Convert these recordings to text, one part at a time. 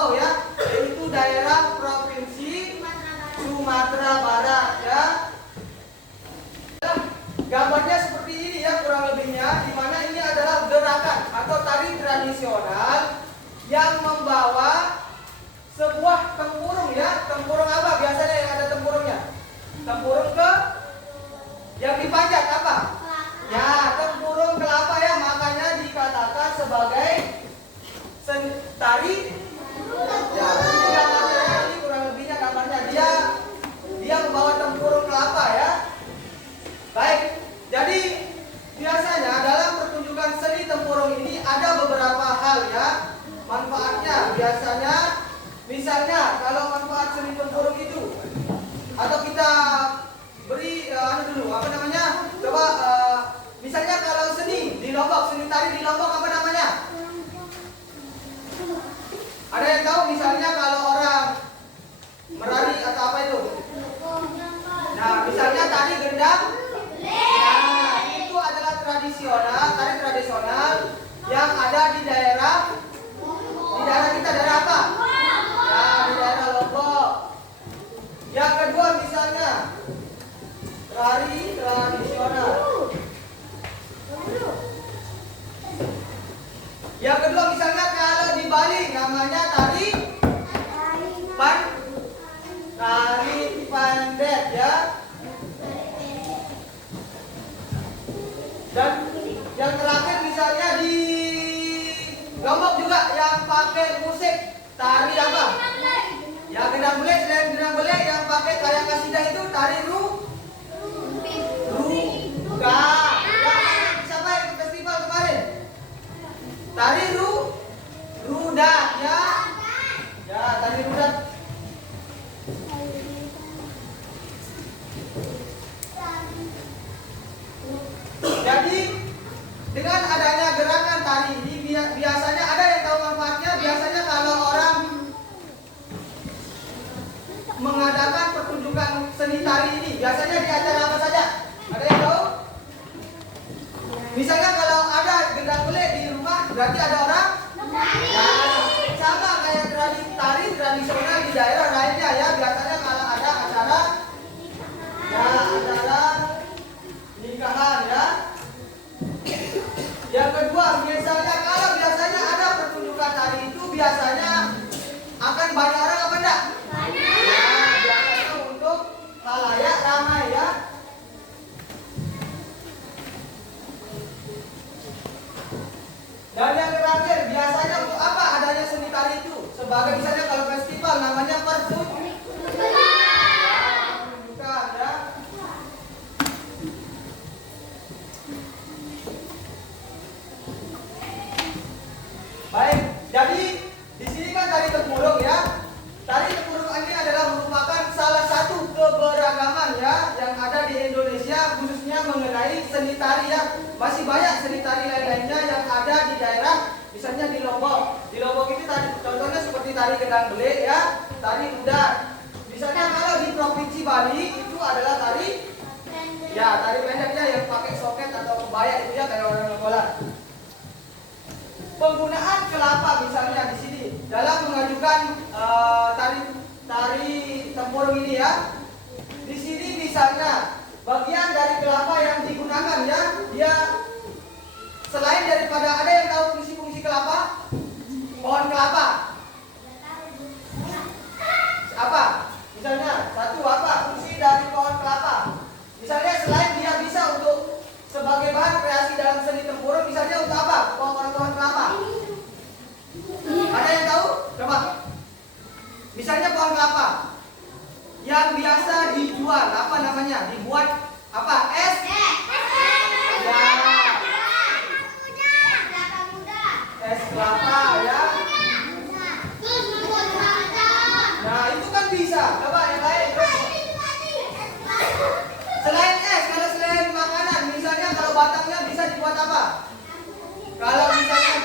Lampau ya, yaitu daerah provinsi Sumatera Barat ya. Gambarnya seperti ini ya kurang lebihnya, di mana ini adalah gerakan atau tari tradisional yang membawa sebuah tempurung ya. Tempurung apa biasanya yang ada tempurungnya? Tempurung ke yang dipanjat apa? Ya, tempurung kelapa ya, makanya dikatakan sebagai tari. Ya, ini gambarnya ya, ini kurang lebihnya gambarnya dia membawa tempurung kelapa ya. Baik, jadi biasanya dalam pertunjukan seni tempurung ini ada beberapa hal ya manfaatnya. Biasanya misalnya kalau manfaat seni tempurung itu, atau kita beri coba misalnya kalau seni di Lombok, seni tari di Lombok apa namanya? Ada yang tahu misalnya kalau orang menari atau apa itu? Nah, misalnya tari gendang. Nah, itu adalah tari tradisional yang ada di daerah kita, daerah apa? Ya, di daerah Lombok. Yang kedua misalnya tari tradisional. Yang kedua misalnya kalau di Bali namanya tari pandet ya. Dan yang terakhir misalnya di Lombok juga yang pakai musik tari apa? Ya gendang belek, selain gendang belek yang pakai kayak kasidah itu tari ruga. Siapa yang ikut festival kemarin? Tari rudat ya. Ya, tari rudat. Jadi dengan adanya gerakan tari ini biasanya ada yang tahu manfaatnya. Biasanya kalau orang mengadakan pertunjukan seni tari ini, biasanya di acara apa saja? Ada yang tahu? Misalnya kalau ada gendang belek di rumah, berarti ada orang? Ya, sama kayak tari tradisional di daerah lainnya ya. Biasanya kalau ada acara nikahan ya. Yang kedua, biasanya ada pertunjukan tari itu biasanya akan banyak orang apa enggak? Banyak. Ya, biasanya untuk khalayak ramai ya. Dan yang terakhir, biasanya untuk apa adanya seni tari itu? Sebagai misalnya kalau festival namanya pertunjukan ya. Baik, jadi di sini kan tari tempurung ya. Tari tempurung ini adalah merupakan salah satu keberagaman ya yang ada di Indonesia, khususnya mengenai seni tari ya. Masih banyak seni tari lain-lainnya yang ada di daerah, misalnya di Lombok. Di Lombok itu tadi contohnya seperti tari gendang belek ya, tari rudat. Misalnya kalau di provinsi Bali itu adalah tari pendeknya yang pakai soket atau kebaya itu ya, kayak orang Mongolan. Penggunaan kelapa misalnya di sini dalam mengajukan tari tempurung ini ya. Di sini misalnya bagian dari kelapa yang digunakan ya, dia selain daripada, ada yang tahu fungsi-fungsi kelapa? Pohon kelapa. Apa? Misalnya satu, apa fungsi dari pohon kelapa? Misalnya selain dia bisa untuk sebagai bahan kreasi dalam seni tempurung, misalnya untuk apa? Pohon kelapa. Ada yang tahu? Coba. Misalnya pohon kelapa yang biasa dijual, apa namanya? Dibuat apa? Es? Ya. Es kelapa ya. Nah, itu kan bisa. Coba yang lain. Selain es, kalau selain makanan, misalnya kalau batangnya bisa dibuat apa? Kalau misalnya,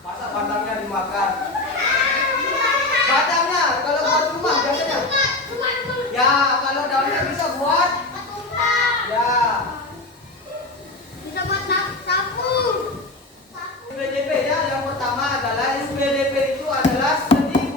masa batangnya dimakan? Batangnya, kalau buat rumah biasanya. Ya, kalau daunnya bisa buat. Ya. Bisa buat sapu. UPDP ya, yang pertama adalah UPDP itu adalah seni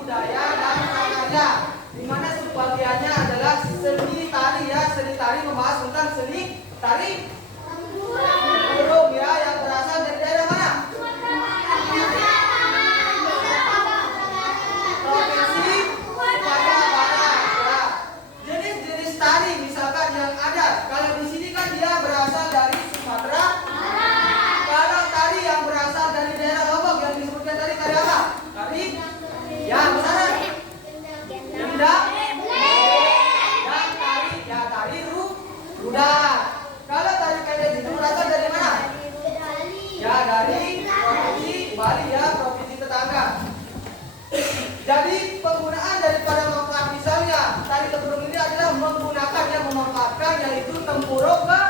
tempurung ke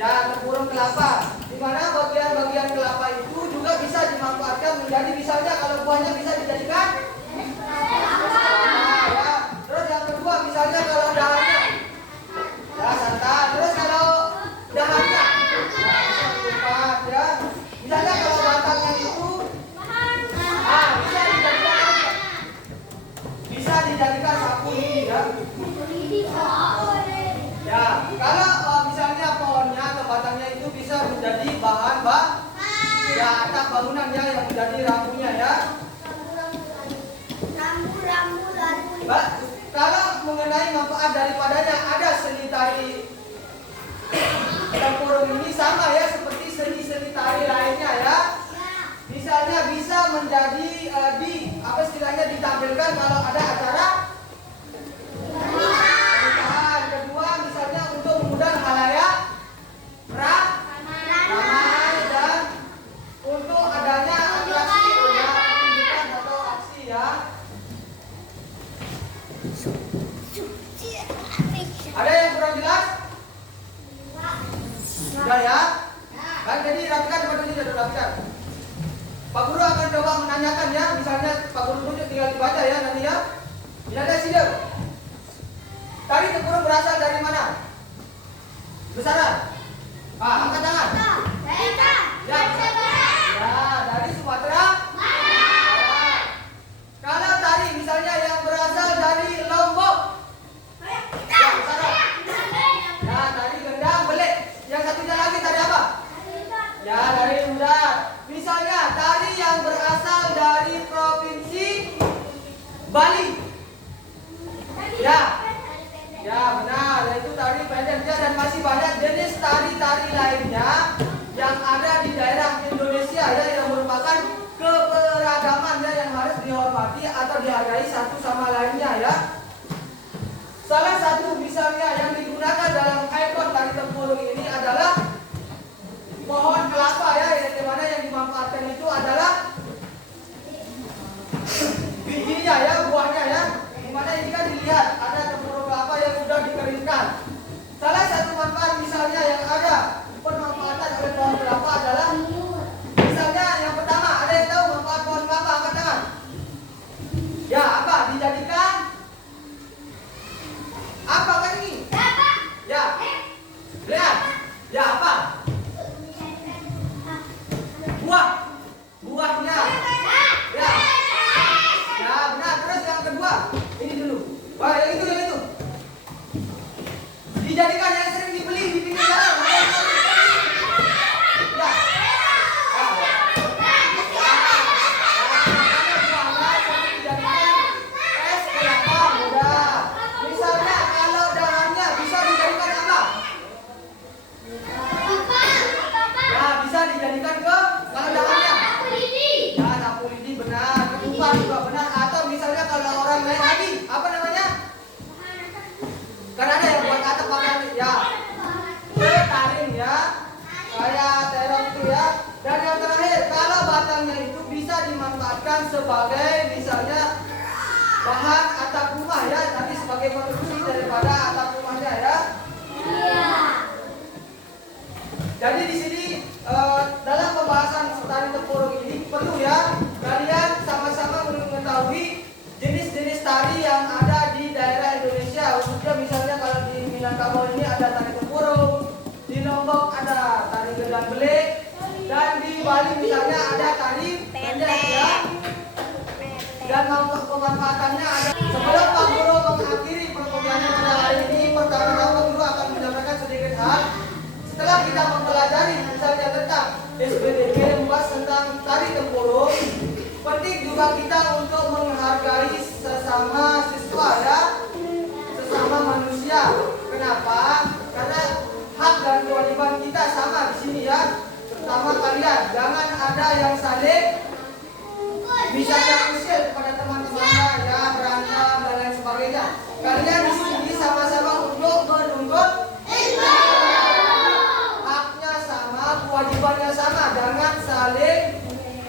ya tempurung kelapa, di mana bagian-bagian kelapa itu juga bisa dimanfaatkan menjadi misalnya kalau buahnya bisa dijadikan ya. Terus yang kedua misalnya kalau dahannya ya santan, terus kalau dahannya ya misalnya kalau batangnya itu bisa dijadikan sapu lidi ya. Ya, kalau misalnya pohonnya atau batangnya itu bisa menjadi bahan ya atap bangunan ya yang menjadi rambunya ya. Kalau mengenai manfaat daripadanya ada seni tari tempurung ini sama ya seperti seni-seni tari lainnya ya. Misalnya bisa menjadi apa istilahnya ditampilkan kalau ada acara pernikahan. Kedua misalnya untuk mengundang halayak ramai dan untuk adanya atraksi ya pertunjukan atau aksi ya. Ada yang kurang jelas? Sudah ya? Kan jadi rapikan pada ini sudah rapikan. Pak Guru akan coba menanyakan ya, misalnya Pak Guru tunjuk tinggal dibaca ya nanti ya. Misalnya sidang. Tari tempurung berasal dari mana? Besaran. Angkat tangan. Ya, dari Sumatera. Kalau tari misalnya yang berasal dari Lombok. Ya, besaran. Ya, tari gendang, belik. Yang satunya lagi tari apa? Ya, dari Ludak. Misalnya tari yang berasal dari provinsi Bali. Ya benar, yaitu tari pendek dan masih banyak jenis tari-tari lainnya yang ada di daerah Indonesia ya yang merupakan keberagaman ya yang harus dihormati atau dihargai satu sama lainnya ya. Salah satu misalnya yang digunakan dalam ikon tari tempurung ini adalah pohon kelapa ya, yang mana yang dimanfaatkan itu adalah bijinya ya, buahnya ya. Dimana ini kan dilihat ada tempurung kelapa yang sudah dikeringkan. Salah satu manfaat misalnya yang ada pemanfaatan oleh pohon kelapa adalah misalnya yang pertama, ada yang tahu manfaat pohon kelapa? Angkat tangan. Ya apa? Dijadikan apa kan ini? Ya, lihat. Ya apa? Buahnya ya benar. Terus yang kedua ini dulu, wah yang itu dijadikan yang sering dibeli di pinggir jalan dijadikan es kelapa muda. Misalnya kalau dahannya bisa dijadikan apa? Ya bisa dijadikan ke kalau dahannya ya sapu lidi benar, ketupat juga benar. Atau misalnya kalau orang lain lagi apa namanya? Kan ada yang buat atap pakai ya taring ya kayak terong itu ya. Dan yang terakhir kalau batangnya itu bisa dimanfaatkan sebagai misalnya bahan atap rumah ya, tapi sebagai konstruksi daripada atap rumahnya ya. Jadi di sini dalam pembahasan tari tempurung ini perlu ya kalian sama-sama mengetahui jenis-jenis tari yang ada di daerah Indonesia. Khususnya misalnya kalau di Minangkabau ini ada tari tempurung, di Lombok ada tari gendang belik, dan di Bali misalnya ada tari pendek ya. Dan pemanfaatannya ada. Sebelum Pak Guru mengakhiri perkuliahan pada hari ini, pertama-tama Pak Guru akan menyampaikan sedikit hal. Setelah kita mempelajari misalnya tentang SBDP membahas tentang tari tempurung, penting juga kita untuk menghargai sesama siswa ya, sesama manusia. Kenapa? Karena hak dan kewajiban kita sama di sini ya. Terutama kalian, jangan ada yang saling misalnya usil kepada teman-temannya ya, berantem dan lain sebagainya. Kalian di sini sama-sama untuk menuntut haknya sama, kewajibannya sama, jangan saling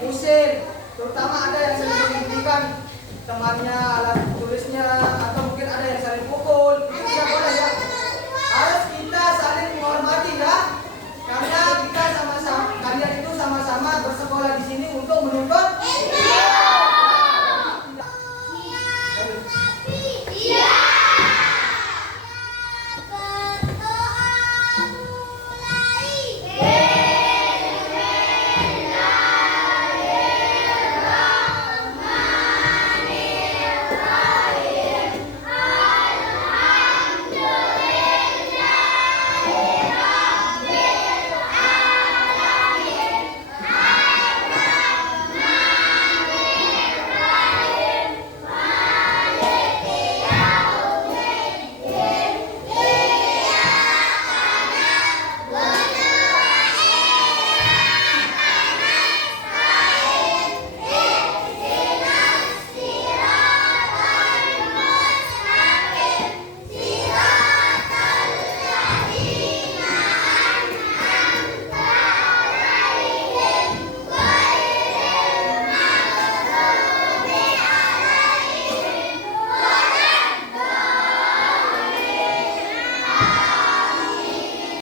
usil. Terutama ada yang sering menghentikan temannya, alat tulisnya atau